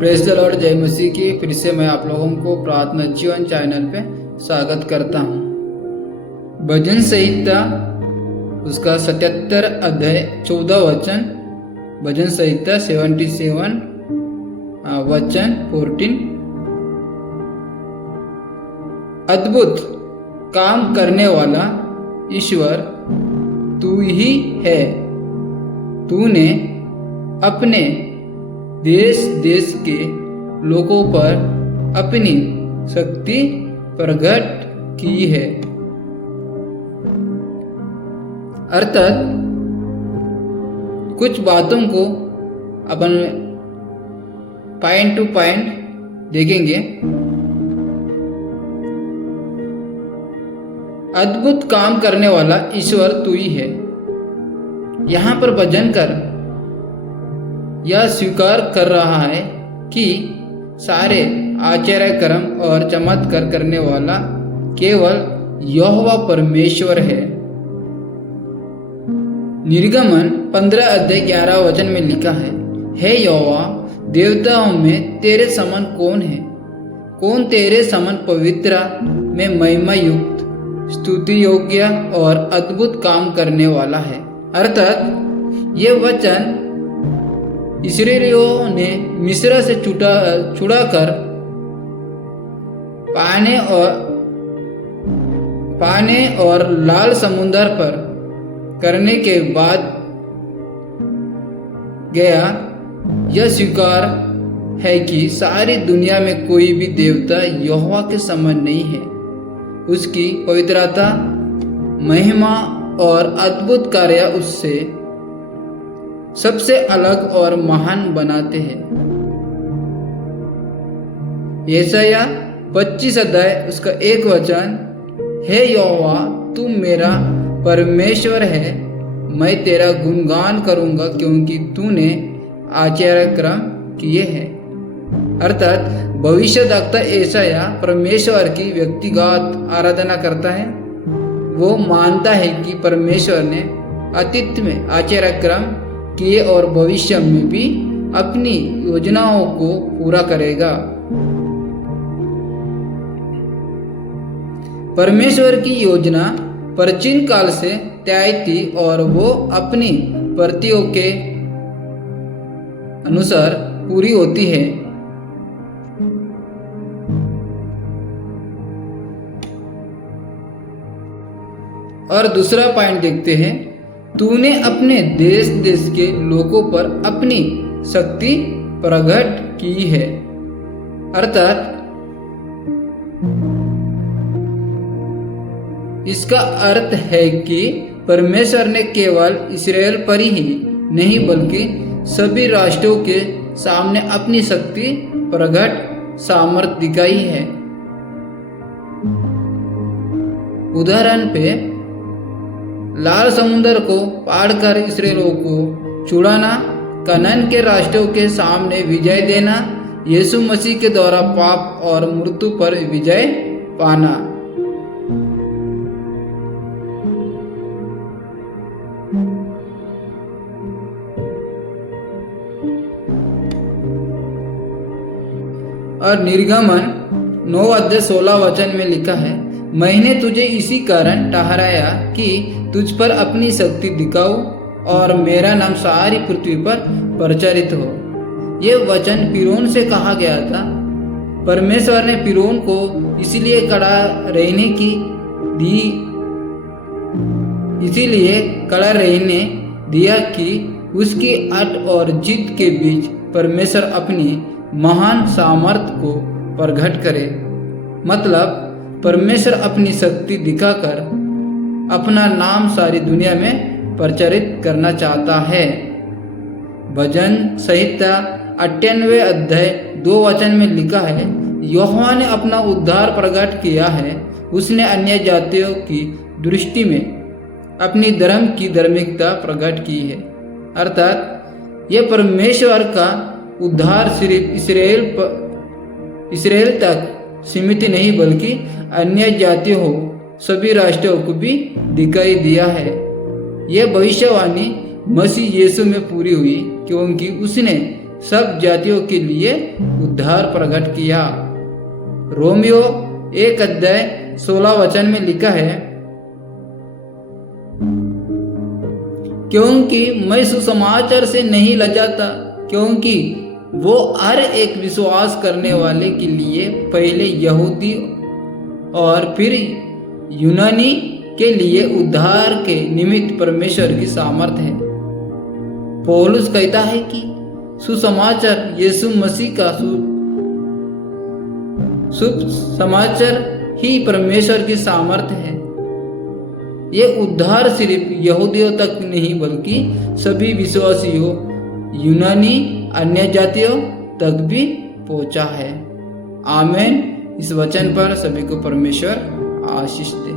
Praise the Lord, जय मसीह की। फिर से मैं आप लोगों को प्रार्थना जीवन चैनल पे स्वागत करता हूँ। भजन संहिता उसका 77 अध्याय 14 वचन, भजन संहिता 77 वचन 14। अद्भुत काम करने वाला ईश्वर तू ही है। तूने अपने देश देश के लोगों पर अपनी शक्ति प्रकट की है। अर्थात कुछ बातों को अपन पॉइंट टू पॉइंट देखेंगे। अद्भुत काम करने वाला ईश्वर तू ही है। यहाँ पर भजन कर यह स्वीकार कर रहा है कि सारे आश्चर्य कर्म और चमत्कार करने वाला केवल यहोवा परमेश्वर है। निर्गमन 15 अध्याय 11 वचन में लिखा है, हे यहोवा, देवताओं में तेरे समान कौन है? कौन तेरे समान पवित्र में महिमा युक्त, स्तुति योग्य और अद्भुत काम करने वाला है। अर्थात ये वचन इस्राएलियों ने मिस्र से छुड़ाकर पाने और लाल समुद्र पर करने के बाद गया। यह स्वीकार है कि सारी दुनिया में कोई भी देवता यहोवा के समान नहीं है। उसकी पवित्रता, महिमा और अद्भुत कार्य उससे सबसे अलग और महान बनाते हैं। यशायाह 25 अध्याय उसका 1 वचन, हे यहोवा, तू मेरा परमेश्वर है। मैं तेरा गुणगान करूंगा क्योंकि तूने आश्चर्य कर्म किए हैं। अर्थात भविष्यद्वक्ता यशायाह परमेश्वर की व्यक्तिगत आराधना करता है। वो मानता है कि परमेश्वर ने अतीत में आश्चर्य कर्म किए और भविष्य में भी अपनी योजनाओं को पूरा करेगा। परमेश्वर की योजना प्राचीन काल से तय थी और वो अपनी प्रतियों के अनुसार पूरी होती है। और दूसरा पॉइंट देखते हैं, तूने अपने देश देश के लोगों पर अपनी शक्ति प्रकट की है। अर्थात इसका अर्थ है कि परमेश्वर ने केवल इस्राएल पर ही नहीं बल्कि सभी राष्ट्रों के सामने अपनी शक्ति प्रकट सामर्थ्य दिखाई है। उदाहरण पे लाल समुद्र को पार कर इस्राएलियों को छुड़ाना, कनान के राष्ट्रों के सामने विजय देना, यीशु मसीह के द्वारा पाप और मृत्यु पर विजय पाना। और निर्गमन 9 अध्याय 16 वचन में लिखा है, मैंने तुझे इसी कारण ठहराया कि तुझ पर अपनी शक्ति दिखाऊं और मेरा नाम सारी पृथ्वी पर प्रचारित हो। यह वचन फिरौन से कहा गया था। परमेश्वर ने फिरौन को इसीलिए खड़ा रहने दिया कि उसकी अट और जिद के बीच परमेश्वर अपनी महान सामर्थ्य को प्रकट करे। मतलब परमेश्वर अपनी शक्ति दिखाकर अपना नाम सारी दुनिया में प्रचारित करना चाहता है। भजन संहिता 98 अध्याय 2 वचन में लिखा है, यहोवा ने अपना उद्धार प्रकट किया है। उसने अन्य जातियों की दृष्टि में अपनी धर्म की धार्मिकता प्रकट की है। अर्थात यह परमेश्वर का उद्धार सिर्फ इस्राएल तक सीमित नहीं बल्कि अन्य जातियों सभी राष्ट्रों को भी दिखाई दिया है। यह भविष्यवाणी मसीह यीशु में पूरी हुई क्योंकि उसने सब जातियों के लिए उद्धार प्रकट किया। रोमियो 1:16 में लिखा है, क्योंकि मैं सुसमाचार से नहीं लजाता, क्योंकि वो हर एक विश्वास करने वाले के लिए पहले यहूदी और फिर यूनानी के लिए उद्धार के निमित्त परमेश्वर की सामर्थ्य है। पौलुस कहता है कि सुसमाचार यीशु मसीह का शुभ समाचार ही परमेश्वर की सामर्थ्य है। ये उद्धार सिर्फ यहूदियों तक नहीं बल्कि सभी विश्वासियों, यूनानी, अन्य जातियों तक भी पहुंचा है। आमीन। इस वचन पर सभी को परमेश्वर आशीष दे।